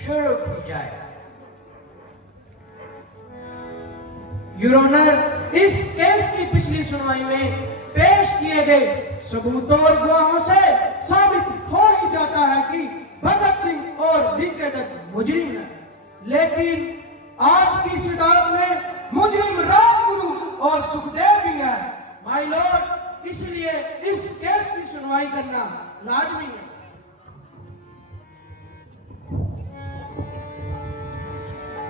शुरू की जाए। योर ऑनर, इस केस की पिछली सुनवाई में पेश किए गए सबूतों और गवाहों से साबित हो ही जाता है कि भगत सिंह और डीके दत्त मुजरिम है, लेकिन आज की इस अदालत में मुजरिम राजगुरु और सुखदेव भी है। माय लॉर्ड, इसलिए इस केस की सुनवाई करना लाजमी है।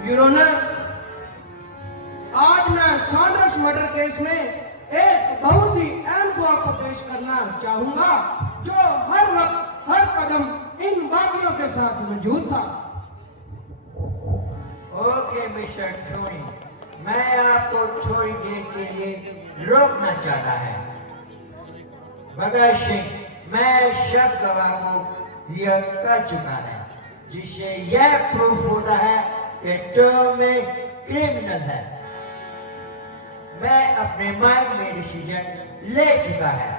योर ऑनर, आज मैं सॉन्डर्स मर्डर केस में एक बहुत ही अहम गवाह को पेश करना चाहूंगा, जो हर वक्त हर कदम इन बागियों के साथ मौजूद था। ओके मिस्टर छोरी, मैं आपको थोड़ी देर के लिए रोकना चाहता है। भगत सिंह, मैं शब गवाह को यह कर चुका है, जिससे यह प्रूफ होता है कि तुम एक क्रिमिनल है। मैं अपने माइंड में डिसीजन ले चुका है,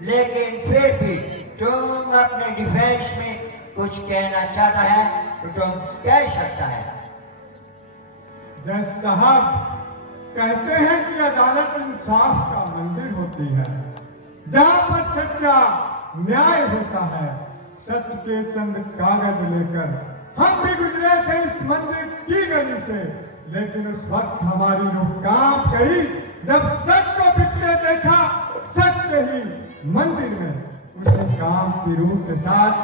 लेकिन फिर भी तुम अपने डिफेंस में कुछ कहना चाहता है तो तुम कह सकता है। जज साहब, कहते हैं कि अदालत इंसाफ का मंदिर होती है, जहाँ पर सच्चा न्याय होता है। सच के चंद कागज लेकर हम भी गुजरे थे इस मंदिर की गली से, लेकिन उस वक्त हमारी रूह कांप गई जब सच को बिकते देखा। सच के ही मंदिर में उसी काम की रूह के साथ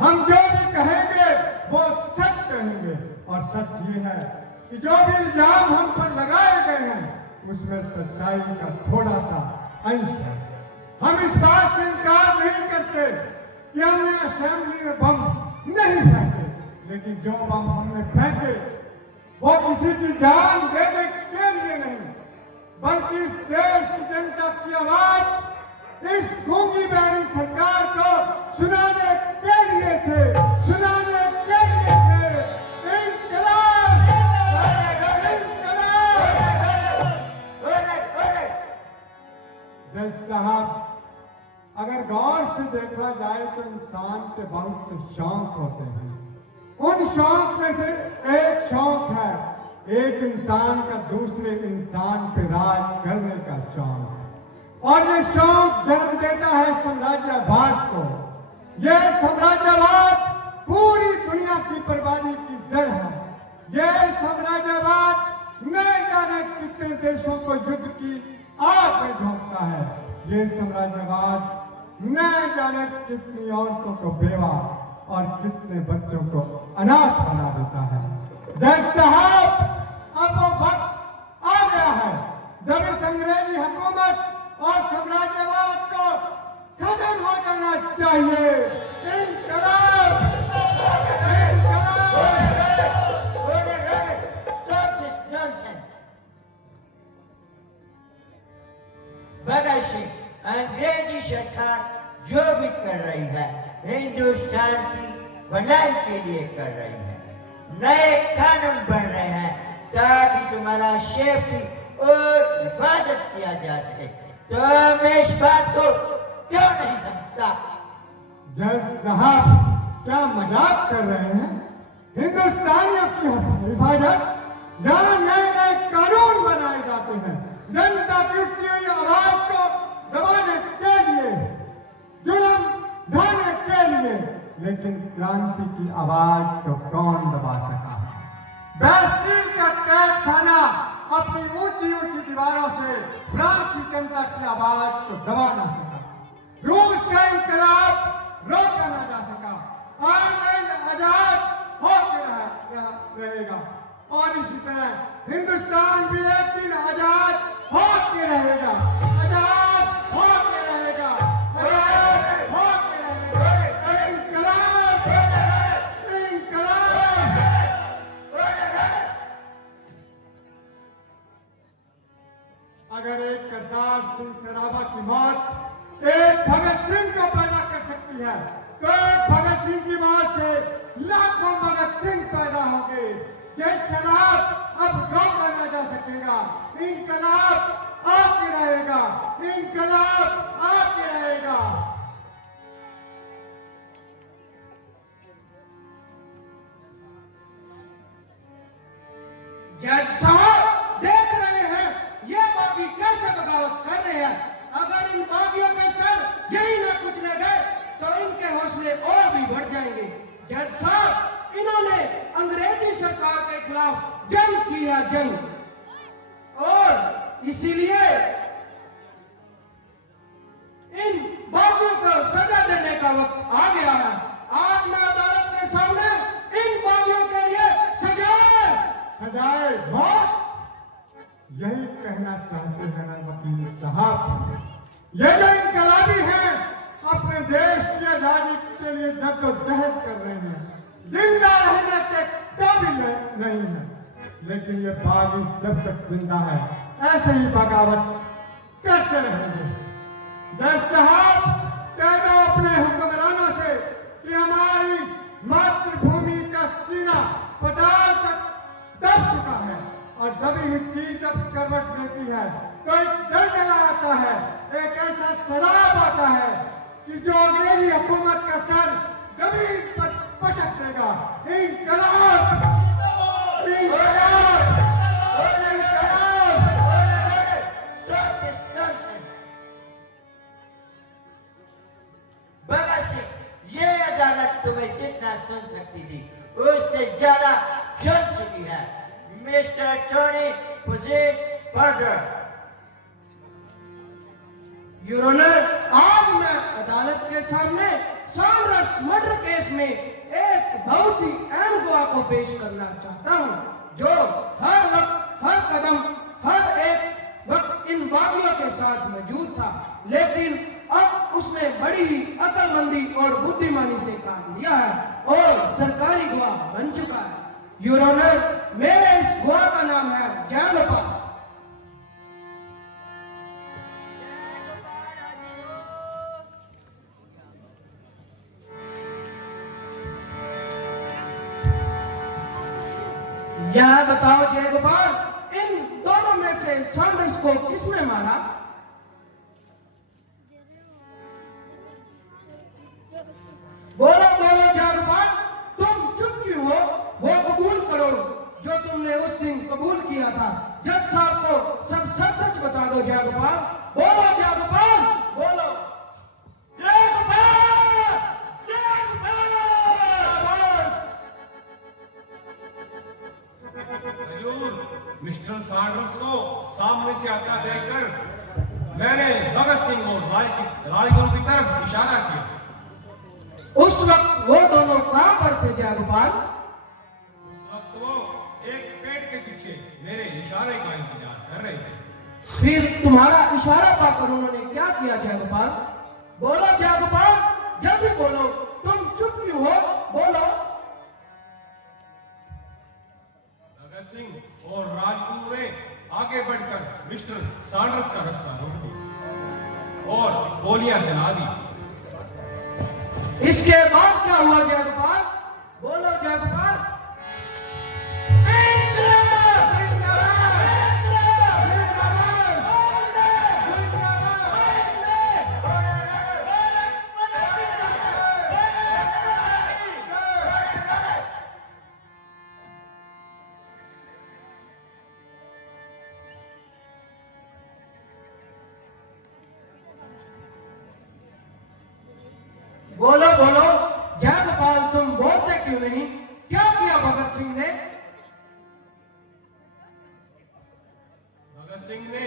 हम जो भी कहेंगे वो सच कहेंगे। और सच ये है कि जो भी इल्जाम हम पर लगाए गए हैं उसमें सच्चाई का थोड़ा सा अंश है। हम इस बात से इनकार नहीं करते कि हमने असेंबली में बम नहीं फेंके, लेकिन जो बम हमने फेंके वो किसी की जान देने के लिए नहीं, बल्कि इस देश की जनता की आवाज इस गूंगी बहरी सरकार को सुनाने के लिए थे, सुनाने के लिए थे। इंकलाब, जज साहब, अगर गौर से देखा जाए तो इंसान के बहुत से शौक होते हैं। उन शौक में से एक शौक है एक इंसान का दूसरे इंसान पे राज करने का शौक, और ये शौक जन्म देता है साम्राज्यवाद को। ये साम्राज्यवाद पूरी दुनिया की बर्बादी की जड़ है। ये साम्राज्यवाद न जाने कितने देशों को युद्ध की आग में झोंकता है। ये साम्राज्यवाद न जाने कितनी औरतों को बेवा और कितने बच्चों को अनाथ बना देता है। जज साहब, अब वो वक्त आ गया है जब इस अंग्रेजी हुकूमत और साम्राज्यवाद को खत्म हो जाना चाहिए। इंकलाब, भगत सिंह, अंग्रेजी सरकार जो भी कर रही है हिंदुस्तान की भलाई के लिए कर रही है। नए कानून बन रहे हैं ताकि तुम्हारा सेफ्टी और हिफाजत किया जा सके। तो मैं इस बात को क्यों नहीं समझता? जज साहब, क्या मजाक कर रहे हैं? हिंदुस्तानियों की हिफाजत, जहाँ नए नए कानून बनाए जाते हैं जनता की उठती हुई आवाज को दबाने के लिए, जुल्म ढाने के लिए, लेकिन क्रांति की आवाज को कौन दबा सका? बेस्टील का कैद खाना अपनी ऊंची ऊंची दीवारों से फ्रांसी जनता की आवाज को दबा ना सका। रूस का इंकलाब रोका ना जा सका। आयरलैंड आजाद होकर रहेगा, और इसी तरह हिंदुस्तान भी एक दिन आजाद होके रहेगा। आजाद होके रहेगा। आजाद होके रहेगा। इंकलाब, इंकलाब। अगर एक करतार सिंह सराबा की मौत एक भगत सिंह को पैदा कर सकती है, तो एक भगत सिंह की मौत से लाखों भगत सिंह पैदा होंगे। ये सलाब अब रोका ना जा सकेगा। इंकलाब आके रहेगा। इंकलाब आके रहेगा। मसले और भी बढ़ जाएंगे। जज साहब, इन्होंने अंग्रेजी सरकार के खिलाफ जंग किया, जंग, और इसीलिए इन बागियों को सजा देने का वक्त आ गया है। आज मैं अदालत के सामने इन बागियों के लिए सजाए मौत, यही कहना चाहते हैं ना वकील साहब। ये जो इनकलाबी हैं अपने देश की आजादी के लिए जद्दोजहद कर रहे हैं, जिंदा रहने के काबिल नहीं है, लेकिन ये बागी जब तक जिंदा है ऐसे ही बगावत करते रहेंगे। जज साहब, कह दो अपने हुक्मरानों से कि हमारी मातृभूमि का सीना पताल तक दब चुका है, और दबी हुई चीज जब करवट लेती है तो एक जलजला आता है, एक ऐसा सैलाब आता है कि जो अंग्रेजी हुकूमत का सर जमीन पर पटक देगा। इंकलाब, इंकलाब, Stop this nonsense. Bhagat Singh, ये अदालत तुम्हें जितना सुन सकती थी उससे ज्यादा सुन चुकी है। Mister Tony proceed further. Your honour, आज मैं अदालत के सामने सैंडर्स मर्डर केस में एक बहुत ही अहम गवाह को पेश करना चाहता हूं, जो हर वक्त, हर कदम, हर एक वक्त इन बागियों के साथ मौजूद था, लेकिन अब उसने बड़ी ही अक्लमंदी और बुद्धिमानी से काम लिया है और सरकारी गवाह बन चुका है। योर ऑनर, मेरे इस गवाह का नाम है जयगोपाल। यह बताओ जयगोपाल, इन दोनों में से सैंडर्स को किसने मारा? बोलो बोलो जयगोपाल, तुम चुप क्यों हो? वो कबूल करो जो तुमने उस दिन कबूल किया था। जज साहब को सब सच सच बता दो जयगोपाल। बोलो जयगोपाल, बोलो। जयगोपाल, जयगोपाल। मिस्टर सैंडर्स को सामने से आता देखकर मैंने भगत सिंह और राजगुरु की तरफ इशारा किया। उस वक्त वो दोनों कहां पर थे जयगोपाल? उस वक्त वो एक पेड़ के पीछे मेरे इशारे का इंतजार कर रहे थे। फिर तुम्हारा इशारा पाकर उन्होंने क्या किया जयगोपाल? बोलो जयगोपाल, जल्दी बोलो, तुम चुप क्यों हो? बोलो। भगत सिंह और राजगुरु ने आगे बढ़कर मिस्टर सैंडर्स का रास्ता रोक दिया और गोलियां चला दी। इसके बाद क्या हुआ जयगोपाल? बोलो जयगोपाल। बोलो बोलो जयगोपाल, तुम बोलते क्यों नहीं? क्या किया भगत सिंह ने? भगत सिंह ने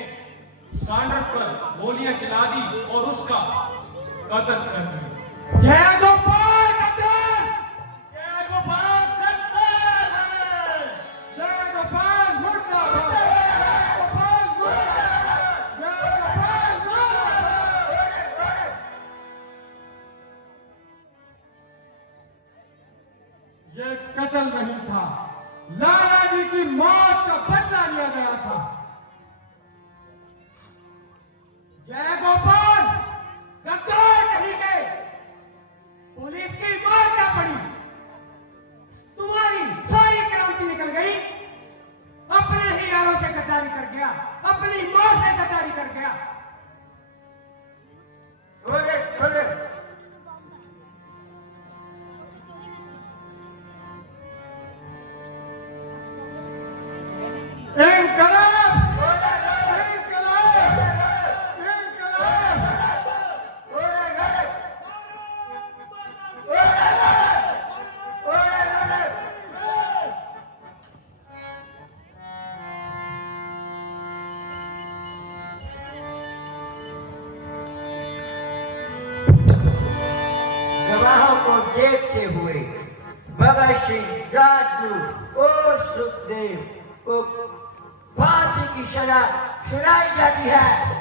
सैंडर्स पर गोलियां चला दी और उसका कत्ल कर दिया। जयगोपाल कत्ल! जयगोपाल कत्ल है! जयगोपाल मुर्दाबाद, जयगोपाल मुर्दाबाद, जयगोपाल मुर्दाबाद। ये कत्ल नहीं था, लाला जी की मौत का बदला लिया गया था। जयगोपाल गद्दार कहीं गए, पुलिस की मार क्या पड़ी? तुम्हारी सारी क्रांति निकल गई, अपने ही यारों से गद्दारी कर गया, अपनी मां से गद्दारी कर गया। इंकलाब, को देखते हुए भगत सिंह, राजगुरु और सुखदेव को फांसी की सजा सुनाई जाती है।